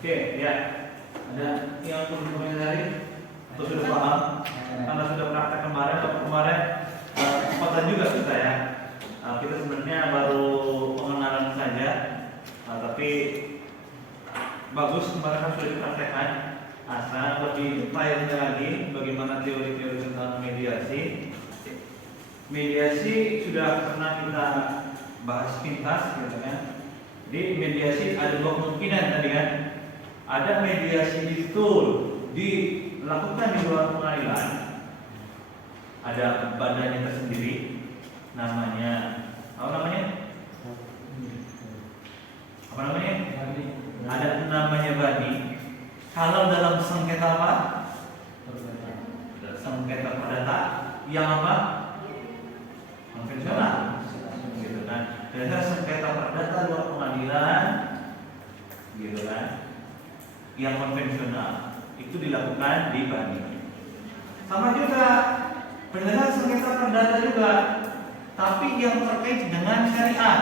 Oke, ya. Ada yang perlu dikomentari atau sudah paham? Karena sudah praktek kemarin kesempatan juga kita ya. Kita sebenarnya baru pengenalan saja, tapi bagus kemarin kan sudah dipraktekkan. Sekarang lebih detailnya lagi bagaimana teori-teori tentang mediasi. Mediasi sudah pernah kita bahas pintas, gitu kan. Jadi mediasi ada dua kemungkinan tadi kan. Ada mediasi itu dilakukan di luar pengadilan, ada badannya tersendiri, namanya apa namanya? Ada namanya bani. Kalau dalam sengketa apa? Sengketa perdata yang apa? Konvensional, gitu kan? Dan sengketa perdata luar pengadilan, gitu kan? Yang konvensional itu dilakukan di bani. Sama juga penyelesaian sengketa perdata juga, tapi yang terkait dengan syariat.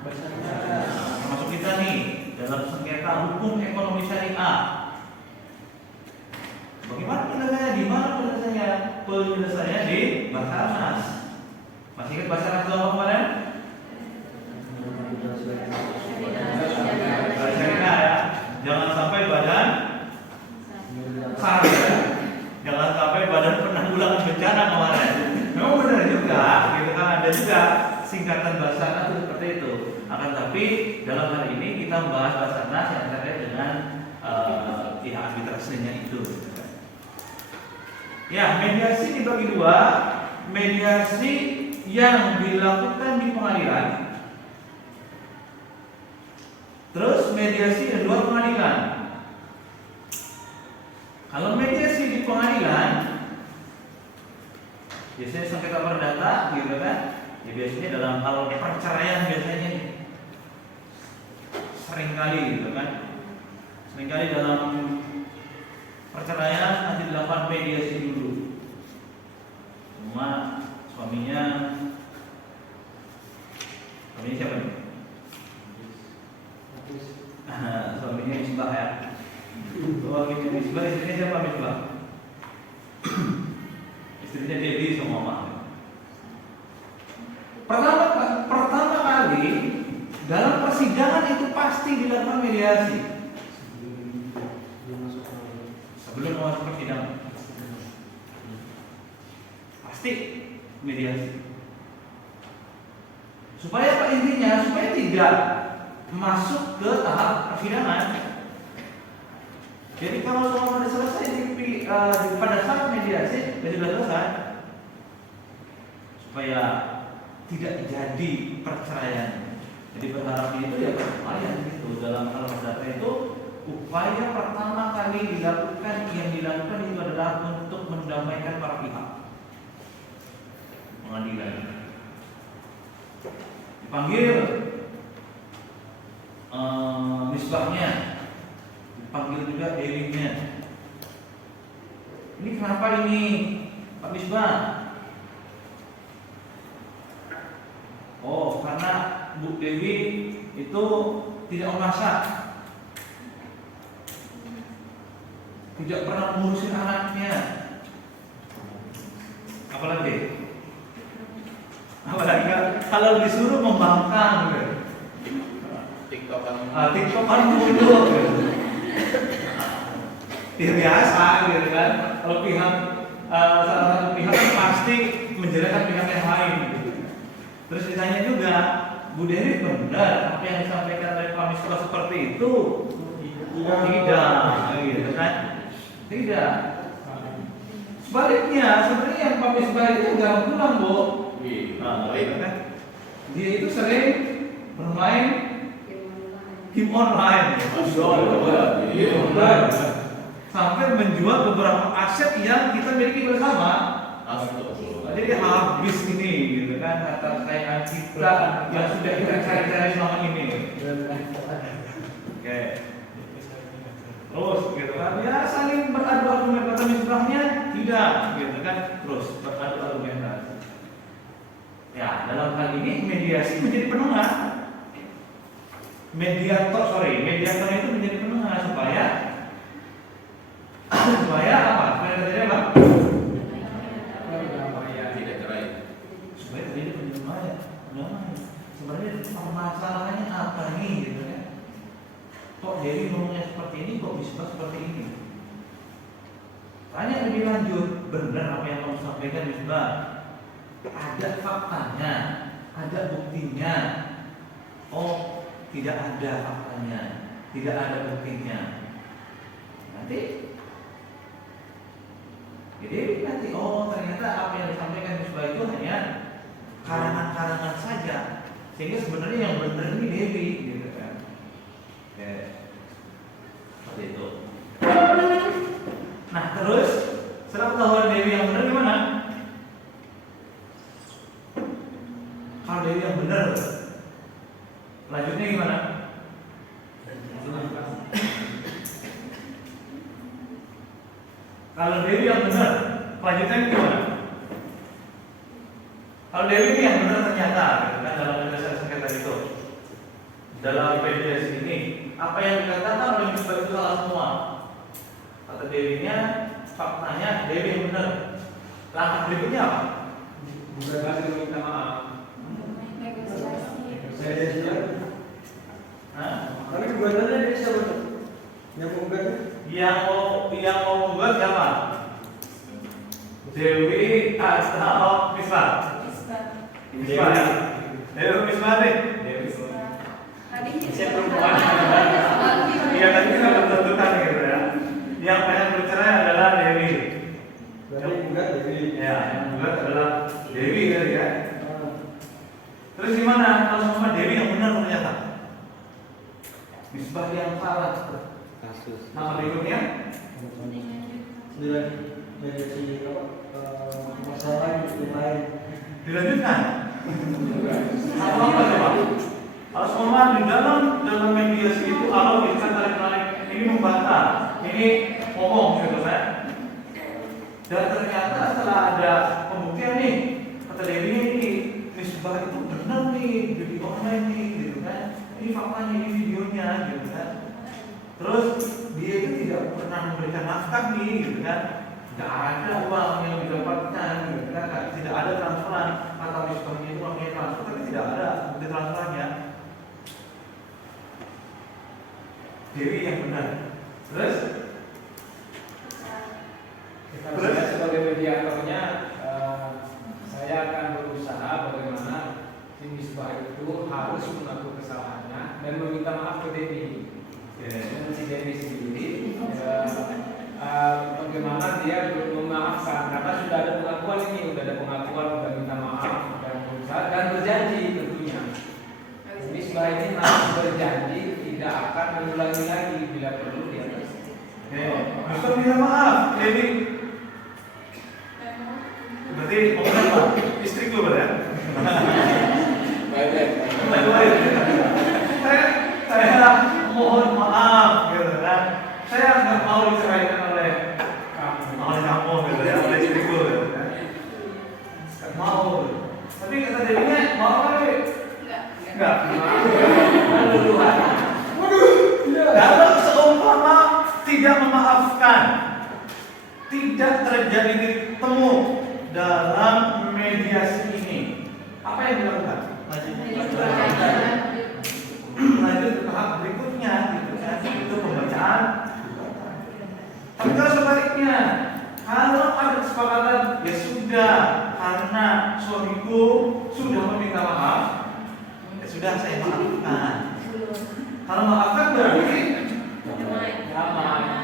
Termasuk kita nih dalam sengketa hukum ekonomi syariah. Bagaimana penyelesaiannya? Di mana penyelesaiannya? Penyelesaiannya di Basarnas. Masih ingat Basarnas apa kemarin? Syariah ya. Jangan sampai badan SAR ya. Jangan sampai badan penanggulangan bencana kemarin. Memang benar juga, gitu kan, ada juga singkatan Basarnas seperti itu. Akan tapi dalam hal ini kita membahas Basarnas yang terkait dengan arbitrasenya itu. Ya, mediasi dibagi dua. Mediasi yang dilakukan di pengadilan, terus mediasi di luar pengadilan. Kalau mediasi di pengadilan, biasanya sengketa perdata, gitu kan? Ya biasanya dalam hal perceraian biasanya seringkali, gitu kan? Seringkali dalam perceraian nanti dilakukan mediasi dulu. Cuma suaminya siapa nih? Suaminya Misbah ya. Suaminya Misbah, istrinya siapa Misbah? Istrinya Dedi sama Mama. Pertama kali dalam persidangan itu pasti dilakukan mediasi. Sebelum masuk persidangan pasti mediasi. Supaya apa intinya? Supaya tidak masuk ke tahap persidangan. Jadi kalau sudah selesai pada saat mediasi sudah selesai, supaya tidak jadi perceraian. Jadi berharap itu ya perceraian gitu. Dalam hal perdata itu upaya pertama kali yang dilakukan itu adalah untuk mendamaikan para pihak. Pengadilan dipanggil Misbahnya, dipanggil juga Dewinya. Ini kenapa ini Pak Misbah? Oh, karena Bu Dewi itu tidak memasak, tidak pernah ngurusin anaknya. Apalagi kalau disuruh membangkang, TikTokan mulu, ya biasa, gitu kan. Kalau salah satu pihak pasti menjelekkan pihak yang lain. Gitu. Terus ditanya juga, Bu Dewi benar apa yang disampaikan oleh Pak Misbah seperti itu? Tidak, gitu kan? Tidak. Sebaliknya, sebenarnya yang Pak Misbah itu jarang pulang, Bu. Kan? Dia itu sering bermain game online, sampai menjual beberapa aset yang kita miliki bersama. Jadi habis ini, gitu kan, harta kekayaan kita yang sudah kita cari-cari selama ini. Oke. Terus, gitu kan, ya saling beradu argumen. Kata Misbahnya tidak, gitu kan, terus beradu argumentasi. Ya, dalam hal ini mediasi menjadi penengah. Mediator itu menjadi penengah supaya kok Dewi ngomongnya seperti ini, kok Misbah seperti ini? Tanya lebih lanjut, benar apa yang kamu sampaikan Misbah? Ada faktanya, ada buktinya. Oh, tidak ada faktanya, tidak ada buktinya. Nanti jadi nanti ternyata apa yang disampaikan Misbah itu hanya karangan-karangan saja, sehingga sebenarnya yang benar ini Dewi, gitu kan? Oke, seperti itu. Nah terus setelah ketahuan Dewi yang benar gimana? Kalau Dewi yang benar, lanjutnya gimana? Kalau Dewi yang benar, lanjutnya gimana? Kalau Dewi ini yang benar ternyata, kan dalam penyelesaian sengketa itu, dalam mediasi ini, apa yang dikatakan oleh Misbah itu salah semua. Kata Dewinya, faktanya Dewi yang benar. Langkah berikutnya apa? Bukan lagi meminta maaf. Negosiasi. Tapi gugatannya dia siapa tuh? Yang menggugat? Yang mau menggugat siapa? Dewi atau Misbah? Misbah ya? Dewi Misbah deh. Saya perempuan. Iya tadi kita tentukan gitu ya. Yang pengen bercerai adalah Dewi. Berarti menggugat Dewi. Ya, yang menggugat adalah Dewi tadi ya. Terus gimana kalau sama Dewi yang benar ternyata? Misbah yang salah. Kasus. Nama berikutnya? Mediasi masalah yang lain. Dilanjutkan. Apa coba? Harus hormat di dalam mediasi itu kalau kita tarik-tarik ini membantah, ini ngomong gitu kan. Dan ternyata setelah ada pembuktian nih, kata Dewi ini Misbah itu benar nih, jadi online nih gitu kan. Ini faktanya, ini videonya gitu kan. Terus dia itu tidak pernah memberikan nafkah nih gitu kan. Tidak ada uang yang didapatkan gitu kan. Tidak ada transferan atau Misbahnya itu makanya transfer, tapi tidak ada bukti transferannya. Dewi yang benar. Terus Saya sebagai mediatornya, saya akan berusaha bagaimana si Misbah itu harus mengaku kesalahannya dan meminta maaf ke Dewi. Dan si Dewi sendiri, bagaimana dia memaafkan karena sudah ada pengakuan ini, sudah ada pengakuan, sudah minta maaf dan berusaha dan berjanji tentunya. Misbah ini harus berjanji tidak akan mengulangi lagi bila perlu dia. Misbah minta maaf, Dewi. Berarti ngomongnya apa? Istriku ya? Baik. Saya mohon maaf gitu kan. Saya nggak mau diceraikan oleh kamu gitu ya, oleh istriku gitu kan. Nggak mau. Tapi kata Dewinya mau kali? Enggak. Kalau seumpama tidak memaafkan, tidak terjadi titik temu dalam mediasi ini, apa yang dilakukan? Lanjut ke tahap berikutnya, gitu kan? Itu pembacaan. Tapi kalau sebaliknya, kalau ada kesepakatan, ya sudah, karena suamiku sudah meminta maaf, ya sudah saya maafkan. Kalau maafkan berarti damai,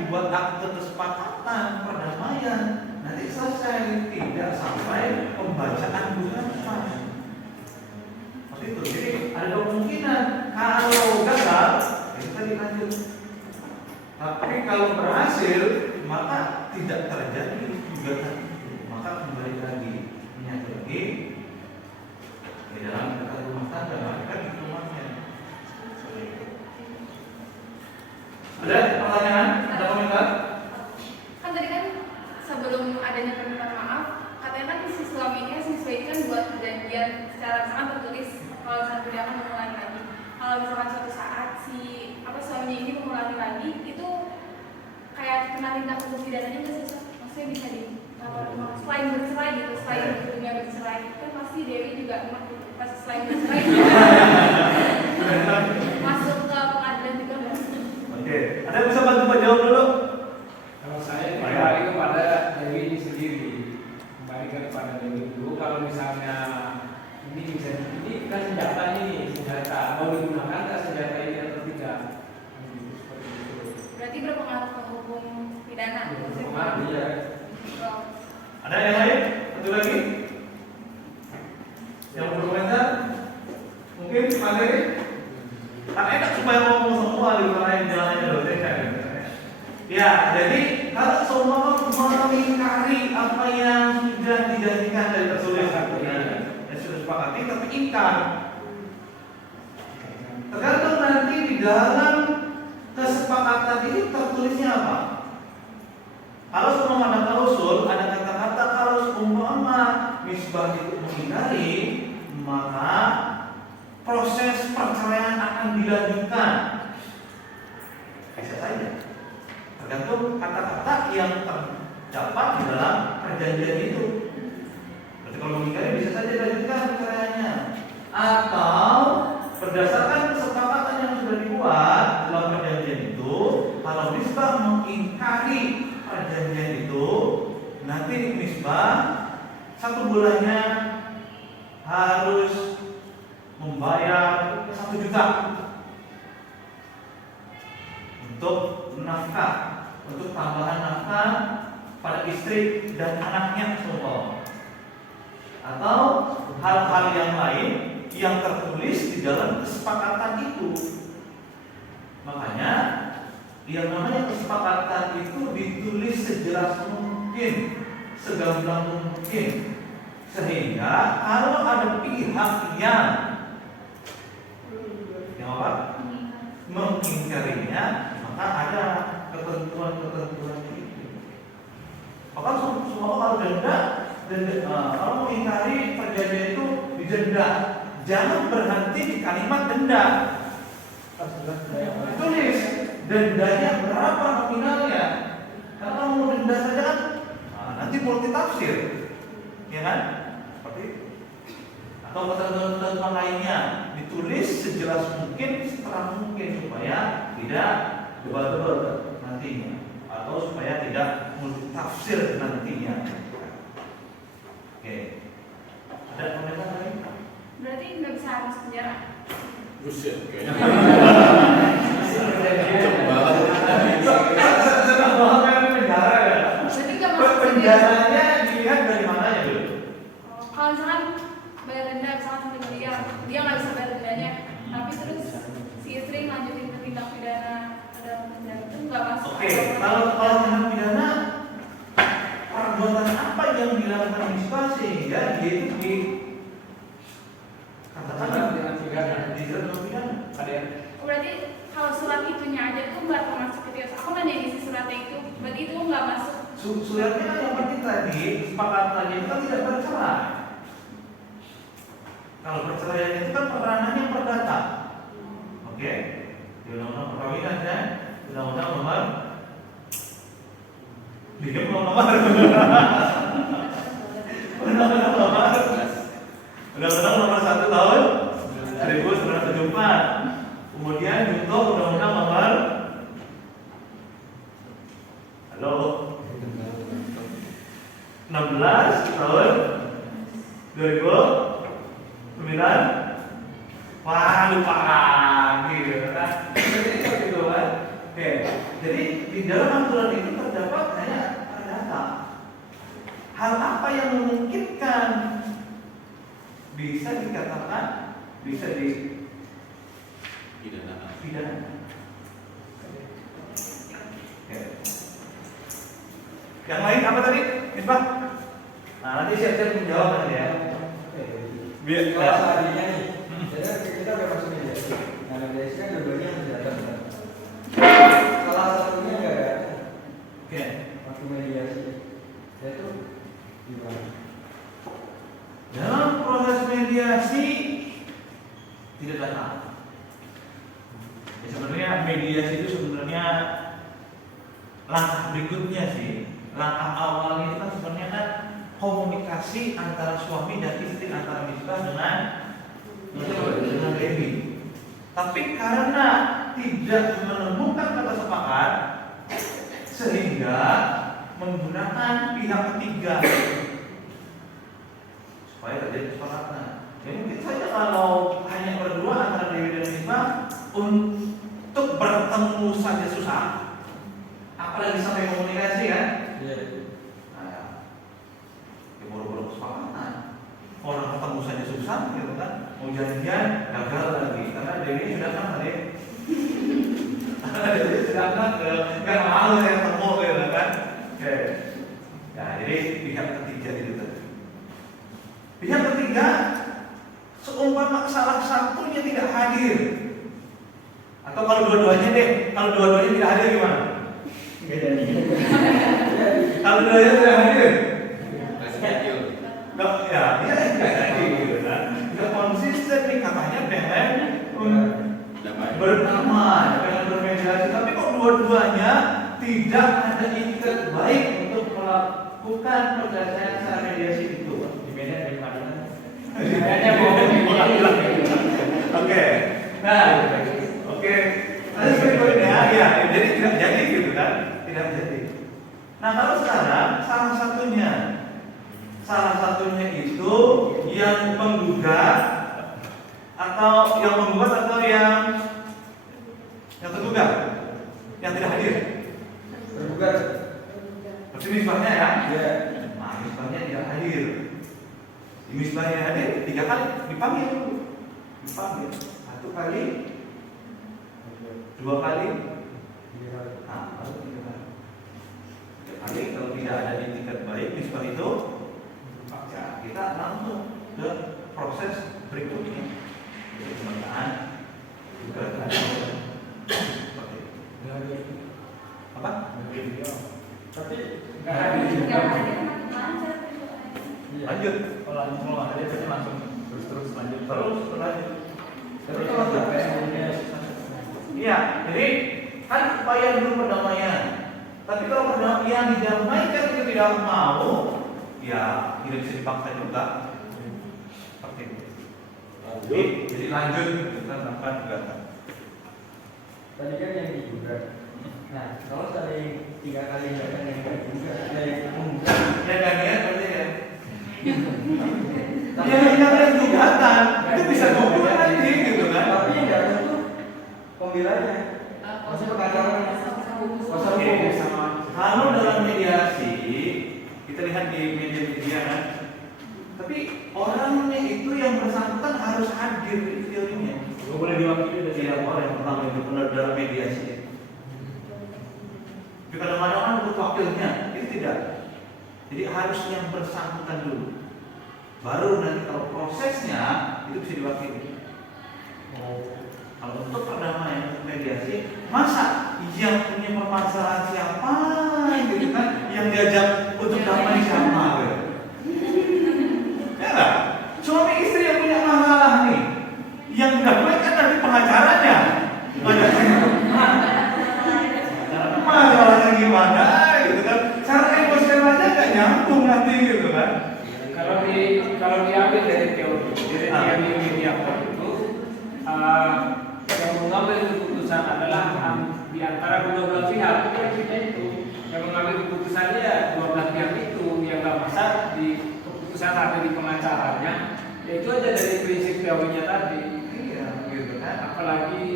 dibuat akte kesepakatan, perdamaian. Nanti selesai, tidak sampai pembacaan gugatan. Seperti itu. Jadi ada kemungkinan kalau gagal, itu tadi lanjut. Tapi kalau berhasil, maka tidak terjadi gugatan. Maka kembali lagi menyatu lagi di dalam kata rumah tangga, mereka di rumahnya. Ada pertanyaan? Ada komentar? Kan tadi kan sebelum adanya permintaan maaf, katanya kan si suaminya kan buat perjanjian secara sangat tertulis kalau misalnya tidak akan mengulangi lagi. Kalau misalkan suatu saat si suaminya ini mengulangi lagi, itu kayak kena tindak hukum pidananya nggak sih? Maksudnya bisa di selain bercerai gitu, selain dunia bercerai, kan pasti Dewi juga pas selain bercerai masuk ke Ada yang bisa bantu Pak jawab dulu? Kalau saya kembali kepada Dewi ini sendiri, kembali kepada Dewi dulu. Kalau misalnya ini bisa, ini kan senjata nih, senjata mau digunakan nggak senjata ini atau tidak? Seperti itu. Berarti berpengaruh ke hukum pidana. Berpengaruh, ya. Ada yang lain? Satu lagi? Yang berkomentar? Mungkin Pak Dewi? Kan enak supaya ngomong semua di lain jalannya dosen kan. Ya, jadi kalau semua mengingkari apa yang sudah dijanjikan dari tertulis yang sudah disepakati, tapi ingkar. Tergantung nanti di dalam kesepakatan ini tertulisnya apa. Kalau semua ada klausul, ada kata-kata kalau seumpama misbah itu mengingkari, maka proses perceraian akan dilanjutkan. Bisa saja. Tergantung kata-kata yang terdapat di dalam perjanjian itu. Berarti kalau mengingkari bisa saja dilanjutkan perceraiannya. Atau berdasarkan kesepakatan yang sudah dibuat dalam perjanjian itu, kalau misbah mengingkari perjanjian itu, nanti misbah 1 bulannya harus membayar 1 juta untuk nafkah, untuk tambahan nafkah pada istri dan anaknya semua, atau hal-hal yang lain yang tertulis di dalam kesepakatan itu. Makanya yang namanya kesepakatan itu ditulis sejelas mungkin, segamblang mungkin, sehingga kalau ada pihak yang apa? Mengingkarinya, maka ada ketentuan-ketentuannya itu. Maka semua kalau denda, kalau mengingkari perjanjian itu didenda. Jangan berhenti di kalimat denda. Tulis dendanya berapa nominalnya. Kalau mau denda saja kan, nanti multi tafsir, ya kan? Seperti itu. Atau ketentuan lainnya ditulis sejelas mungkin, seterang mungkin supaya tidak debat-debat nantinya, atau supaya tidak multi tafsir nantinya. Oke. Ada komentar lagi? Berarti nggak bisa harus penjara. Buset kayaknya. Berarti nggak masuk Penjaranya dilihat dari mana ya dulu? Kalau misalkan bayar denda, misalkan sampai miliar, dia nggak bisa bayar dendanya, tapi terus si istri lanjutin ke tindak pidana ada penjara, itu nggak masuk. Oke, kalau tindak pidana, perbuatan apa yang dilakukan misbah sehingga dia itu di katakan Tindak pidana. di tindak pidana? Ada yang Berarti kalau surat itunya aja tuh nggak termasuk gitu ya. Aku nanya isi suratnya itu, berarti itu nggak masuk. Suratnya kan yang penting tadi kesepakatannya itu kan tidak bercerai. Kalau perceraian itu kan peranannya perdata. Oke, di undang-undang perkawinan kan, undang-undang nomor Undang-undang nomor 1 tahun 1974. Kemudian untuk undang-undang nomor halo 16 tahun 2009. Wah, lupa lagi kan. Jadi gitu kan. Oke. Jadi di dalam aturan itu terdapat hanya perdata. Hal apa yang memungkinkan bisa dikatakan bisa pidana. Oke. Yang lain apa tadi? Misbah? Nah, nanti siap-siap menjawab nanti ya. Biar Kalau seandainya nih, jadi kita udah masuk mediasi. Nah, mediasi kan dua-duanya harus datang. Salah satunya nggak ada. Oke. Waktu mediasi, itu gimana? Dalam proses mediasi tidak datang. Ya, sebenarnya mediasi itu sebenarnya langkah berikutnya sih. Langkah awalnya itu kan sebenarnya kan komunikasi antara suami dan istri, antara misbah dengan Dewi. Tapi karena tidak menemukan kata sepakat, sehingga menggunakan pihak ketiga supaya terjadi kesepakatan. Jadi mungkin saja kalau hanya berdua antara Dewi dan Misbah untuk bertemu saja susah, apalagi sampai komunikasi kan? Iya. Nah, ya buru-buru kesepakatan. Orang ketemu saja susah, gitu kan? Mau janjian gagal lagi karena Dewi sudah kan tadi. Dewi sudah kan nggak mau yang ketemu, gitu kan? Oke. Nah, jadi pihak ketiga itu tadi. Pihak ketiga seumpama salah satunya tidak hadir, atau kalau dua-duanya tidak hadir gimana? Nggak jadi. Kalau dua-duanya tidak hadir, Schedule. nggak, ya dia tidak jadi, gitu kan? Nggak konsisten nih katanya pengen berdamai, pengen bermediasi, tapi kok dua-duanya tidak ada itikat baik untuk melakukan penyelesaian secara mediasi itu. Di Medan dari Padang. Kayaknya mau Oke, nah, oke. Terus berikutnya, ya, jadi tidak jadi gitu kan? Tidak jadi. Nah kalau sekarang salah satunya itu yang menggugat atau yang tergugat, yang tidak hadir. Tergugat. Berarti misbahnya ya? Iya. Nah, misbahnya tidak hadir. Di misbahnya hadir 3 kali dipanggil. 1 kali, 2 kali, nah, baru 3 kali. 3 kali kalau tidak ada itikat baik misbah itu, ya kita langsung ke proses berikutnya. Jadi pemetaan gugatan. Seperti itu. Apa? Tapi nggak hadir juga. Nggak ada lancar. iya. Lanjut. Kalau ada berarti langsung terus lanjut. Terus lanjut. Tapi kalau nggak kayak Iya, jadi kan upaya dulu perdamaian. Tapi kalau perdamaian didamaikan itu tidak mau, ya tidak bisa dipaksa juga. Seperti itu. Jadi lanjut kita tanpa gugatan. tadi kan yang digugat. Nah, kalau saling 3 kali nggak ada yang digugat, yang menggugat. Ya kan ya, berarti ya. Ya yang ada gugatan itu bisa gugur nanti gitu kan. Tapi yang nggak tentu pembelanya. Maksudnya pengacaranya. Kuasa Oke, hukum. sama. Kalau dalam mediasi kita lihat di media kan, tapi orangnya itu yang bersangkutan harus hadir di videonya. Nggak boleh diwakili dari Tidak boleh pertama itu benar dalam mediasi. Tapi kadang-kadang kan untuk wakilnya itu tidak. Jadi harus yang bersangkutan dulu. Baru nanti kalau prosesnya itu bisa diwakili. Kalau untuk perdamaian, untuk mediasi, masa yang punya permasalahan siapa gitu kan? Yang diajak untuk damai siapa gitu? Ya nggak? Suami istri yang punya masalah nih, yang damai kan nanti pengacaranya. Masalahnya gimana gitu kan? Cara emosional aja nggak nyambung nanti gitu kan? Kalau diambil dari teori, dari mediator itu yang mengambil keputusan adalah di antara kedua belah pihak. Itu yang mengambil keputusannya ya dua belah pihak itu yang nggak masalah di keputusan ada di pengacaranya. Ya itu aja dari prinsip teorinya tadi. Iya, gitu kan? Apalagi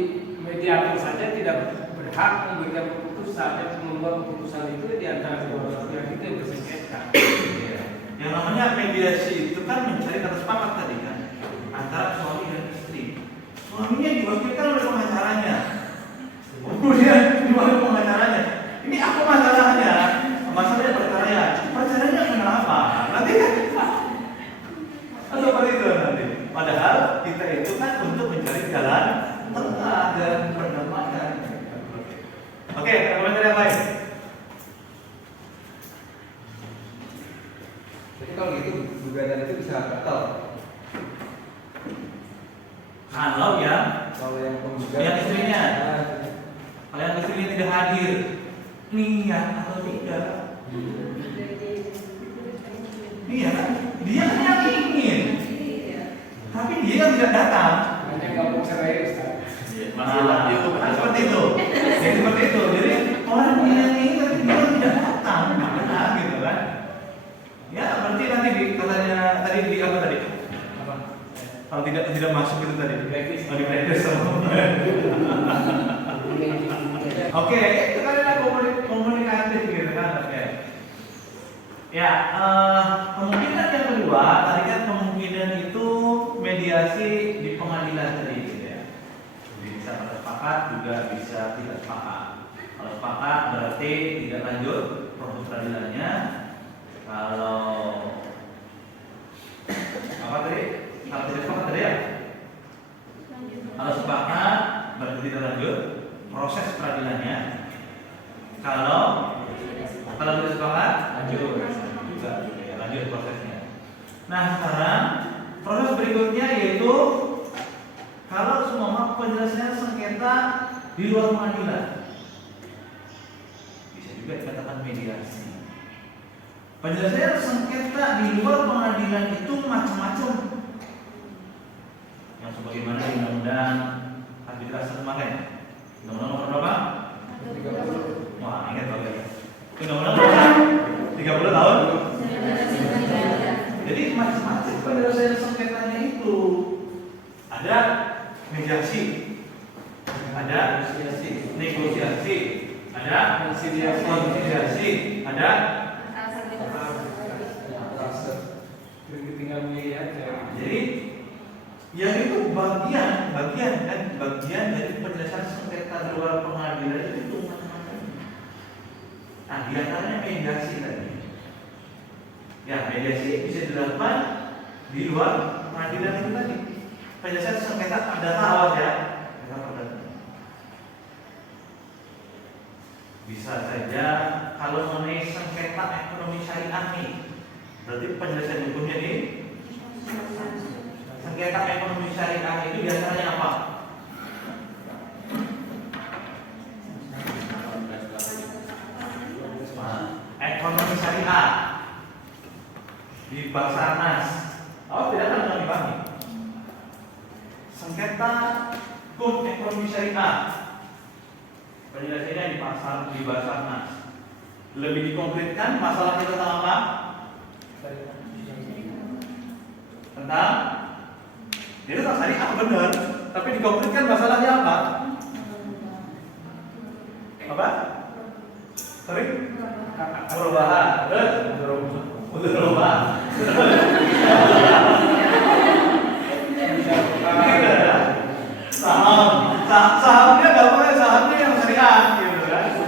mediator saja tidak berhak memberikan keputusan dan membuat keputusan itu di antara kedua belah pihak itu yang bersengketa. Iya. Yang namanya mediasi itu kan mencari kata sepakat tadi kan antara suami dan istri. Suaminya diwakilkan oleh pengacaranya, kemudian diwakilkan pengacaranya. Ini apa masalahnya? Masalahnya perceraian kenapa? Nanti kan seperti itu nanti. Padahal kita itu kan untuk mencari jalan tengah dan perdamaian. Oke, komentar yang lain. Jadi kalau gitu gugatan itu bisa batal. Kalau ya, Kalau yang penggugat. yang istrinya. Nah, Kalau yang istrinya tidak hadir, niat atau tidak? Iya kan? Dia kan yang ingin, tapi dia yang tidak datang. Hanya nggak mau cerai Ustaz. Nah, seperti itu. Jadi seperti itu. Jadi orang yang ingin tapi dia tidak masuk itu tadi. Blacklist. Oh, di blacklist sama. Oke, itu kan ada komunikatif gitu kan. Oke. Ya, kemungkinan yang kedua, tadi kan kemungkinan itu mediasi di pengadilan tadi gitu ya. Jadi bisa sepakat juga bisa tidak sepakat. Kalau sepakat berarti tidak lanjut proses peradilannya. Kalau apa tadi? Kalau tidak sepakat tadi ya? Kalau sepakat berarti tidak lanjut proses peradilannya. Kalau tidak sepakat lanjut juga ya, lanjut prosesnya. Nah sekarang proses berikutnya yaitu kalau semua penyelesaian sengketa di luar pengadilan, bisa juga dikatakan mediasi. Penyelesaian sengketa di luar pengadilan itu macam-macam. Yang sebagaimana di undang-undang arbitrase kemarin. Undang-undang nomor berapa? 30. Wah, ingat banget. Undang-undang nomor 30 tahun. Jadi macam-macam penyelesaian sengketanya itu. Ada mediasi, ada negosiasi, ada konsiliasi, ada Tinggal melihat ya. jadi yang itu bagian dari penyelesaian sengketa di luar pengadilan itu macam-macam. Nah, di antaranya mediasi tadi. Ya, mediasi bisa dilakukan di luar pengadilan itu tadi. Penyelesaian sengketa ada awas ya. Bisa saja kalau mengenai sengketa ekonomi syariah nih, berarti penyelesaian hukumnya nih sengketa ekonomi syariah itu biasanya apa? Ekonomi syariah di Basarnas. Oh, tidak kan dengan dibagi. Sengketa hukum ekonomi syariah penyelesaiannya di Basarnas. Lebih dikonkretkan masalahnya tentang apa? Tentang itu tentang syariah benar, tapi dikonkretkan masalahnya apa? Apa? Sorry? Perubahan. Perubahan. Sahamnya gambarnya sahamnya yang syariah gitu kan.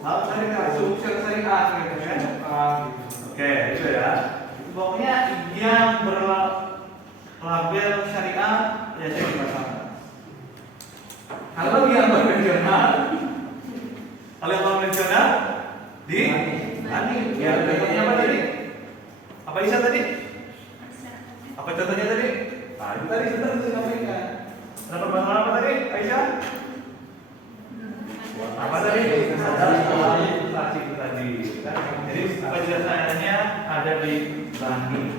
Saham syariah, sukses syariah gitu kan. Oke, itu ya. Pokoknya yang berlabel syariah ya saya dipasangkan. Kalau yang konvensional, di Ani. Ya, contohnya apa tadi? Apa Isa tadi? Apa contohnya tadi? Nah, itu tadi sudah disampaikan. Ada permasalahan apa tadi, Aisyah? Apa tadi? Ada saksi itu tadi. Jadi penjelasannya ada di Bani.